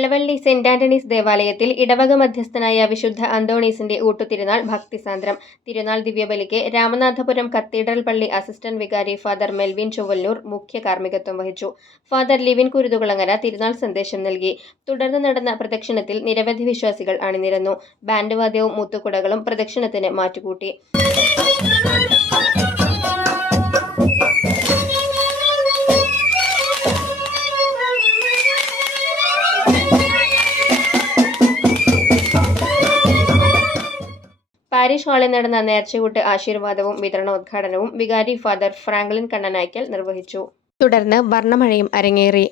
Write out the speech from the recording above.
Elavally saint Antony's ദേവാലയത്തിൽ ഇടവക മധ്യസ്ഥനായ വിശുദ്ധ അന്തോണീസിന്റെ ഊട്ടുതിരുനാൾ ഭക്തിസാന്ദ്രം. തിരുനാൾ ദിവ്യബലിക്ക് രാമനാഥപുരം കത്തീഡ്രൽ പള്ളി അസിസ്റ്റന്റ് വികാരി ഫാദർ മെൽവിൻ ചൊവ്വന്നൂർ മുഖ്യ കാർമ്മികത്വം വഹിച്ചു. ഫാദർ ലിവിൻ കുരുതുകുളങ്ങര തിരുനാൾ സന്ദേശം നൽകി. തുടർന്ന് നടന്ന പ്രദക്ഷിണത്തിൽ നിരവധി വിശ്വാസികൾ അണിനിരന്നു. ബാൻഡ് വാദ്യവും മുത്തുകുടകളും പ്രദക്ഷിണത്തിന് മാറ്റുകൂട്ടി. പാരിഷ് ഹാളിൽ നടന്ന നേർച്ചയൂട്ട് ആശീർവാദവും വിതരണോദ്ഘാടനവും വികാരി ഫാദർ ഫ്രാങ്ക്ലിൻ കണ്ണനായ്ക്കൽ നിർവഹിച്ചു. തുടർന്ന് വർണ്ണമഴയും അരങ്ങേറി.